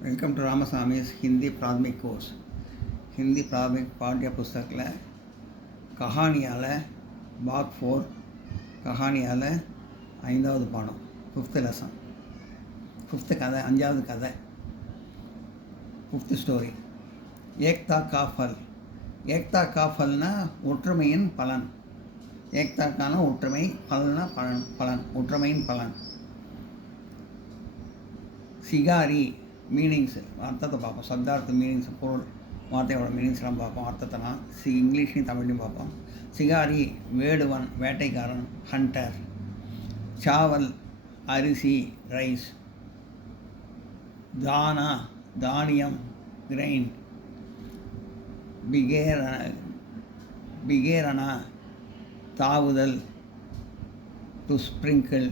Welcome to रामस्वामी's Hindi प्राथमिक course Hindi प्राथमिक पाठ्य पुस्तक कहानियाल भाग 4 कहानियाल 5வது பாடம் 5th lesson 5th கதை 5வது கதை 5th ஸ்டோரி ஏக்தா கா ஃபல். ஏக்தா கா ஃபல்னா ஒற்றுமையின் பலன். ஏக்தாக்கான ஒற்றுமை, பலனா பலன் ஒற்றுமையின் பலன். சிகாரி மீனிங்ஸ் அர்த்தத்தை பார்ப்போம். சப்தார்த்த மீனிங்ஸ் பொருள் வார்த்தையோட மீனிங்ஸ்லாம் பார்ப்போம். அர்த்தத்தெல்லாம் இங்கிலீஷ்லையும் தமிழ்லையும் பார்ப்போம். சிகாரி வேடுவன், வேட்டைக்காரன், ஹண்டர். சாவல் அரிசி, ரைஸ். தானா தானியம், கிரெயின். பிகேரனா தாவுதல், டு ஸ்ப்ரிங்கிள்.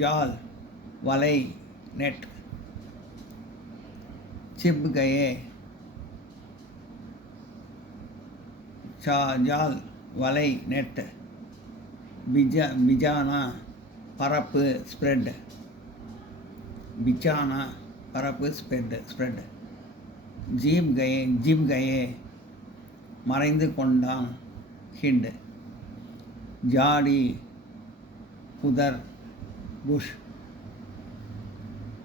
जाल वலை, नेट. छिप गए, जाल वலை, नेट. बिजाना परப்பு, स्प्रेड. बिछाना परப்பு, स्प्रेड. जीप गए மறைந்து கொண்டான், हिड. जाड़ी उधर बुश.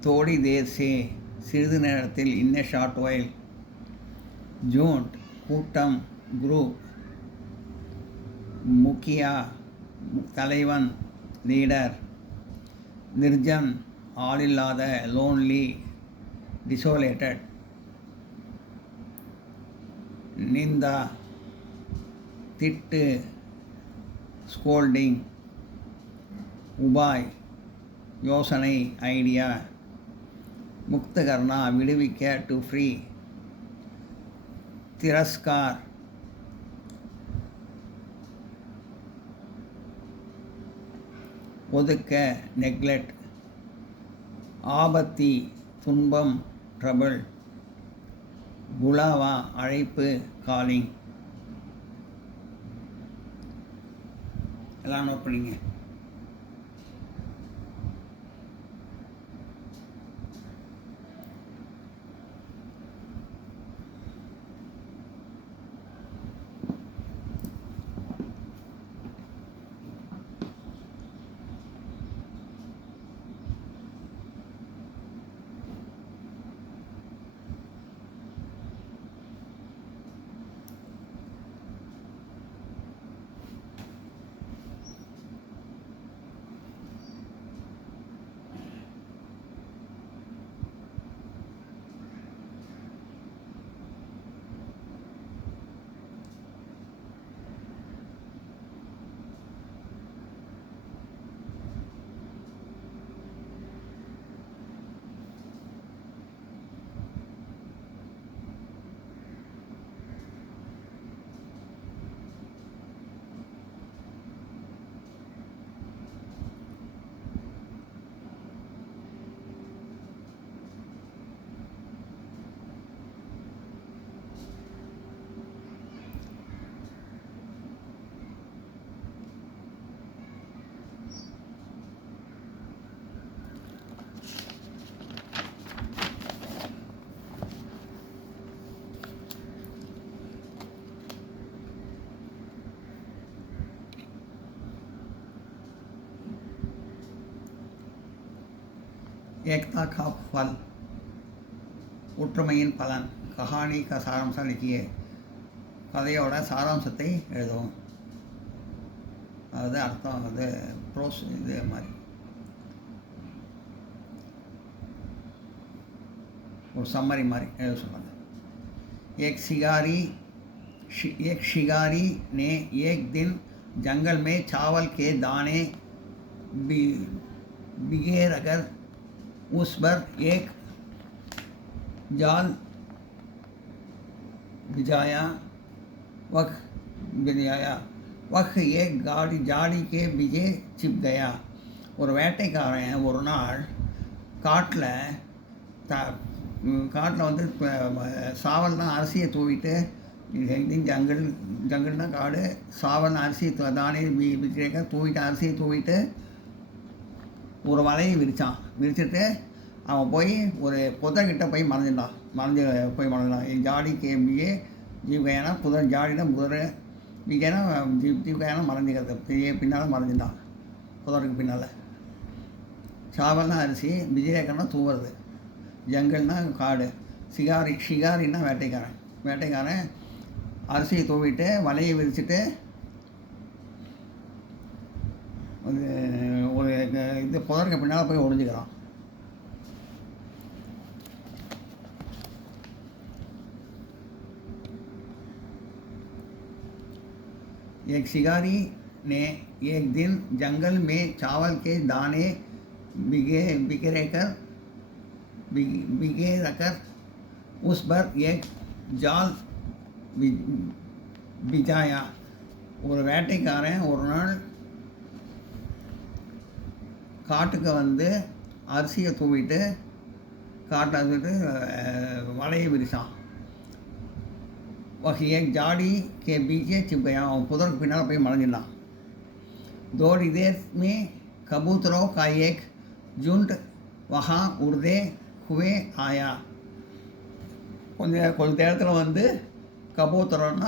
थोड़ी देर से சிறிது நேரத்தில், in a short while. ஜூண்ட் கூட்டம், குரூப். முக்கியா தலைவன், லீடர். நிர்ஜன் ஆளில்லாத, லோன்லி, டிசோலேட்டட். நிந்தா திட்டு, ஸ்கோல்டிங். உபாய் யோசனை, ஐடியா. முக்த கர்னா விடுவிக்க, டு ஃப்ரீ. திரஸ்கார் ஒதுக்க, நெக்லெக்ட். ஆபத்தி துன்பம், ட்ரபிள். புலாவா அழைப்பு, காலிங். எல்லாம் நோட் பண்ணிங்க. ஏக்தா கா ஃபல், ஒற்றுமையின் பலன். கஹானி கா சாராம்சம் லிக்கியே, கதையோட சாராம்சத்தை எழுதவும். அதாவது அர்த்தம், அது ப்ரோஸ் இது மாதிரி ஒரு சம்மரி மாதிரி எழுத சொன்னாங்க. एक शिकारी ने एक दिन जंगल में चावल के दाने बिखेर कर उस पर एक जाल बिछाया. वह एक जाड़ी के बीजे छिप गया. ஒரு வேட்டைக்காரன் ஒரு நாள் காட்டில் வந்து சாவல்னா அரிசியை தூவிட்டு, ஜங்கல்னா காடு, சாவல்னா அரிசி தானே தூவிட்டு, அரிசியை தூவிட்டு ஒரு வலையை விரிச்சுட்டு அவன் போய் ஒரு புதர்கிட்ட போய் மறைஞ்சிட்டான். என் ஜாடி கேபியே ஜீவகையான புதர் ஜாடினா புதர் விகைனா ஜீவகையான மறைஞ்சிக்கிறது பின்னால் மறைஞ்சிட்டான் புதருக்கு பின்னால். சாவல்னா அரிசி, பிஜிரேக்கர்னா தூவுறது, ஜங்கல்னா காடு, ஷிகாரின்னா வேட்டைக்காரன் அரிசியை தூவிட்டு வலையை விரிச்சுட்டு ஒரு இது புதருக்கு பின்னால் போய் ஒளிஞ்சிக்கிறான். एक शिकारी ने एक दिन जंगल में चावल के दाने भिगे रखकर उस पर एक जाल बिछाया. ஒரு வேட்டைக்காரன் ஒரு நாள் காட்டுக்கு வந்து அரிசியை தூவிட்டு காட்டை விட்டு வலையை விரிச்சான். वह एक झाड़ी के पीछे छिप गया. அவன் புதருக்கு பின்னால் போய் மறைஞ்சிட்டான். थोड़ी देर में कबूतरों का एक झुंड वहाँ उड़ते हुए आया. கொஞ்ச நேரத்தில் வந்து கபூத்தரம்னா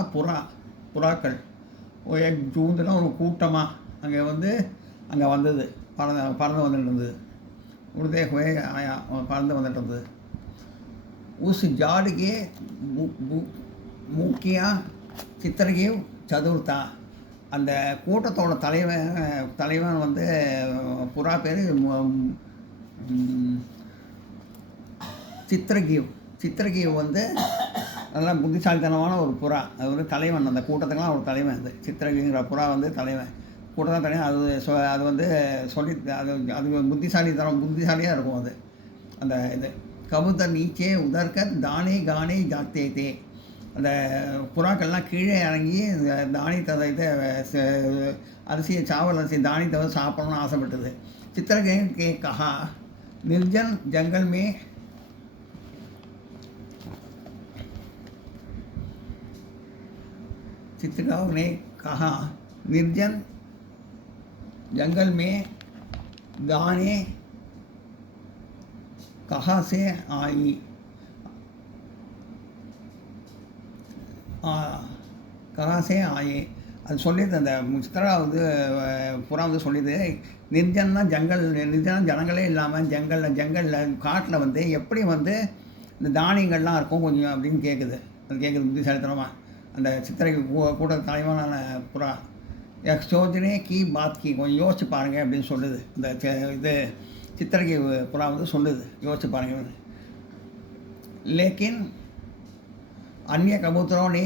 புறாக்கள் ஒரு ஜூந்துனா ஒரு கூட்டமாக அங்கே வந்தது, பறந்து வந்துட்டு இருந்தது. உடுதே ஹுவே ஆயா பறந்து வந்துட்டு இருந்தது. உஸ் ஜாடுக்கே முக்கியா சித்திரகீவ் சதுர்த்தா. அந்த கூட்டத்தோட தலைவன் வந்து புறா பேர் சித்திரகீவ் வந்து நல்லா புத்திசாலித்தனமான ஒரு புறா. அது வந்து தலைவன், அந்த கூட்டத்துக்கெல்லாம் ஒரு தலைவன். அது சித்திரகீங்கிற புறா வந்து தலைவன், கூட்டம் தலைவன். அது வந்து சொல்லி அது புத்திசாலியாக இருக்கும். அது அந்த இது கபூத்தர் நீச்சே உதர்கர் தானே கானே ஜாத்தே தே. அந்த புறாக்கள்லாம் கீழே இறங்கி தானியத்தை இதை அரிசியை சாவல் அரிசி தானியத்தை வந்து சாப்பிடணும்னு ஆசைப்பட்டது. சித்திரகீவ் கே கஹா நிர்ஜன் ஜங்கல் மே चित्रगांव ने कहा निर्जन जंगल में दाने कहाँ से आई. कहाँ से आए அது சொல்லியது. அந்த சித்ரா வந்து புறா வந்து சொல்லியது, நிர்ஜன்னா ஜனங்களே இல்லாமல் ஜங்கலில் காட்டில் வந்து எப்படி வந்து இந்த தானியங்கள்லாம் இருக்கும் கொஞ்சம் அப்படின்னு கேட்குது. அது கேட்குது புத்திசாலித்தனமாக. அந்த சித்திரை கூட தலைவனான புறா சோதனை கி பாத் கி கொஞ்சம் யோசிச்சு பாருங்கள் அப்படின்னு சொல்லுது. இந்த இது சித்திரைக்கு புறா வந்து சொல்லுது, யோசிச்சு பாருங்கள். லேக்கின் அந்நிய கபூத்தரோனே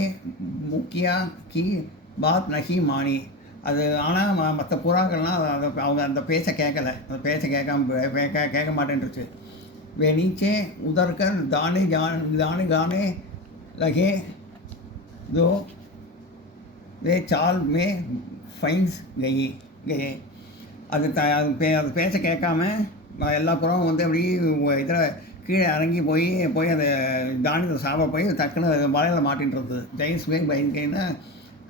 முக்கியா கி பாத் நஹி மானி. அது ஆனால் மற்ற புறாக்கள்லாம் அவங்க அந்த பேச்சை கேட்கலை. அந்த பேச்சை கேட்க மாட்டேன்ருச்சு. வே நீச்சே உதர்கர் தானே கானே லகே दो वे चाल में ஃபைன்ஸ் கயே. அது பேச்சை கேட்காம எல்லா புறமும் வந்து அப்படி இதில் கீழே இறங்கி போய் அந்த தானியத்தை சாப்பிட போய் டக்குன்னு வலையில் மாட்டின்றது. ஜெயின்ஸ் மே பைன்கைன்னா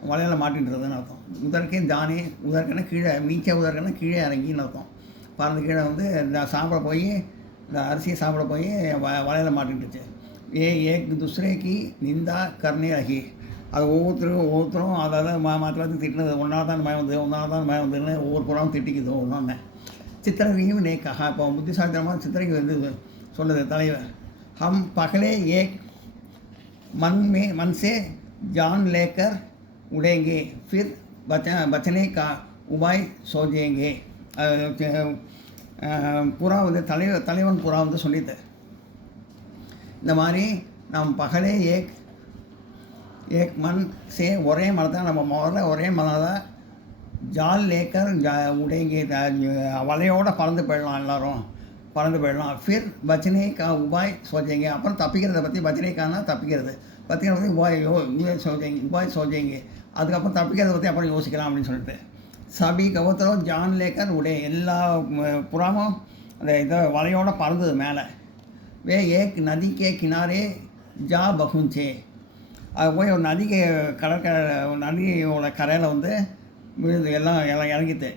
வலையில் மாட்டின்றதுன்னு அர்த்தம். உதற்கன்னா கீழே உதற்கன்னா கீழே இறங்கின்னு அர்த்தம். பறந்து கீழே வந்து சாப்பிட போய் இந்த அரிசியை சாப்பிட போய் வலையில் மாட்டின்ட்டுச்சு. ஏக் துஸ்ரேக்கு நிந்தா கர்னே அகி. அது ஒவ்வொருத்தரும் அதாவது மாற்றி திட்டினது. ஒன்றால் தான் மயம் வந்துன்னு ஒவ்வொரு புறாவும் திட்டிக்குது ஒன்று. சித்திரகையும் நேக்காக இப்போ புத்திசாலித்தனமாக சித்திரைக்கு வந்து சொல்லுது தலைவர். ஹம் பகலே ஏக் मन से जान लेकर उड़ेंगे, फिर बचने का उपाय सोचेंगे. புறா வந்து தலைவன் புறா வந்து சொல்லிட்டு, இந்த மாதிரி நாம் பகலே ஏக் மண் சே ஒரே மனதான் நம்ம முதல்ல ஒரே மனதான் ஜால் லேக்கர் உடைங்கி வலையோடு பறந்து போயிடலாம் ஃபிர் பச்சனை கா உபாய் சோச்சேங்க. அப்புறம் தப்பிக்கிறத பற்றி பச்சனைக்கானா தப்பிக்கிறது பற்றி உபாய் சோச்சேங்க. அதுக்கப்புறம் தப்பிக்கிறத பற்றி அப்புறம் யோசிக்கலாம் அப்படின்னு சொல்லிட்டு சபி கபூத்தரோ ஜான் லேக்கர் உடே எல்லா புறாமும் அந்த இதை வலையோடு பறந்தது மேலே. வே ஏக் நதிக்கே கினாரே ஜா பகுஞ்சே. அது போய் ஒரு நதிக்கு நதியோட கரையில் வந்து விழுந்து எல்லாம் இறங்கித்து.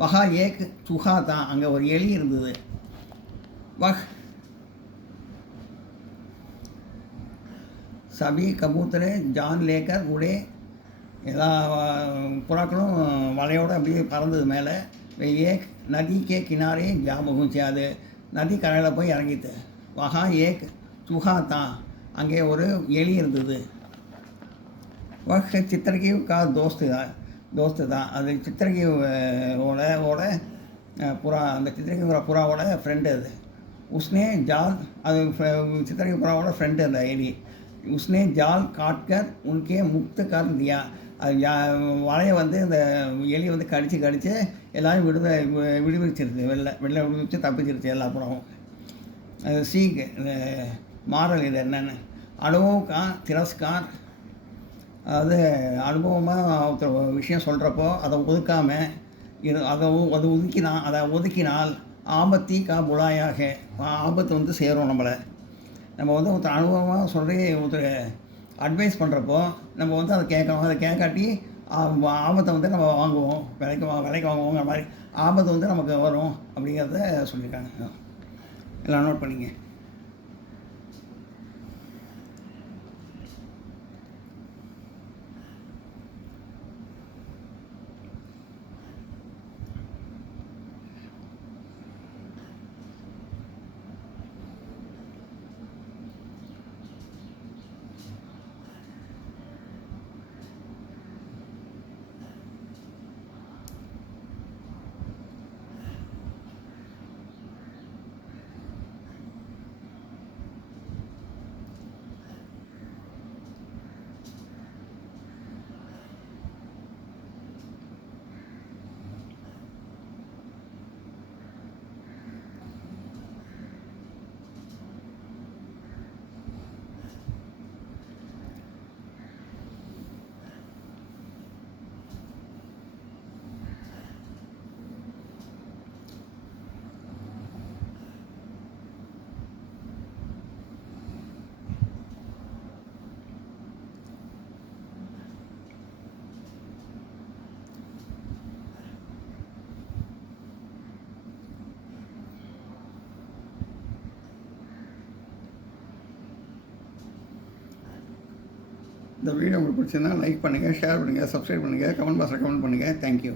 வஹா ஏக் சுஹா தான், அங்கே ஒரு எலி இருந்தது. வஹ் சபி கபூத்தரே ஜான் லேக்கர் உடே, எல்லா புறாக்களும் வலையோடு அப்படியே பறந்தது மேலே. ஏக் நதி கே கினாரே ஜா பகுஞ்சி, அது நதி கரையில் போய் இறங்கிட்டு. வஹா ஏக் சுஹா தான், அங்கே ஒரு எலி இருந்தது. வஹ் சித்திரகி கா தோஸ்து தான், அது சித்திரகி ஓட புறா, அந்த சித்திரகிற புறாவோட ஃப்ரெண்டு அது. உஸ்னே ஜால், அது சித்திரகி புறாவோட ஃப்ரெண்டு அந்த எலி. உஸ்னே ஜால் காட்கர் உனக்கே முக்த கர் தியா, அது வலையை வந்து இந்த எலி வந்து கடித்து எல்லோரும் விடுவிச்சிருச்சு, வெளில விடுவிச்சு தப்பிச்சிருச்சு எல்லா புறாவும். அது சீக்கு மாறல் இது என்னென்னு. அனுபவக்கா திரஸ்கார், அதாவது அனுபவமாக ஒருத்தர் விஷயம் சொல்கிறப்போ அதை ஒதுக்காமல் அதை ஒதுக்கினால் ஆபத்தி கா புலாயாக, ஆபத்து வந்து சேரும் நம்மளை. நம்ம வந்து ஒருத்தர் அனுபவமாக சொல்லி ஒருத்தர் அட்வைஸ் பண்ணுறப்போ நம்ம வந்து அதை கேட்கணும். அதை கேட்காட்டி ஆபத்தை வந்து நம்ம வாங்குவோம், விலைக்கு வாங்குவோங்கிற மாதிரி ஆபத்து வந்து நமக்கு வரும் அப்படிங்கிறத சொல்லியிருக்காங்க. எல்லாம் நோட் பண்ணிங்க. இந்த வீடியோ உங்களுக்கு பிடிச்சிருந்தா லைக் பண்ணுங்கள், ஷேர் பண்ணுங்கள், சப்ஸ்கிரைப் பண்ணுங்கள், கமெண்ட் பாக்ஸில் கமெண்ட் பண்ணுங்கள். தேங்க்யூ.